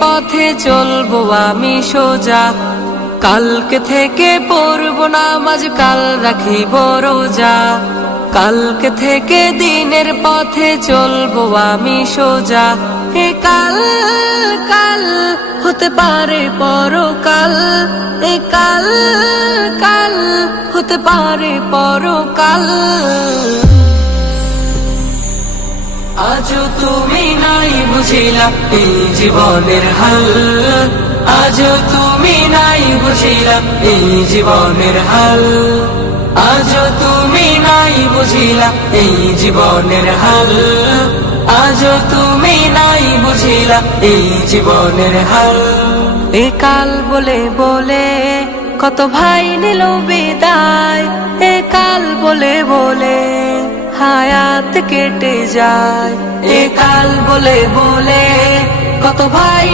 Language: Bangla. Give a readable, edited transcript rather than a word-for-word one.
পথে চলবো আমি সোজা, কালকে থেকে পড়বো নামাজ, কাল রাখিব রোজা। কালকে থেকে দিনের পথে চলবো আমি সোজা, এ কাল কাল হতে পারে পরকাল, এ কাল কাল হতে পারে পরকাল। আজও তুমি নাই বুঝিলা এই জীবনের হাল, আজও তুমি নাই বুঝিলা এই জীবনের হাল, আজও তুমি নাই বুঝিলা এই জীবনের হাল, আজও তুমি নাই বুঝিলা এই জীবনের হাল। এ কাল বলে বলে কত ভাই নিল বিদায়, এ কাল বলে বলে হায়াত কেটে যায়, এ কাল বলে বলে কত ভাই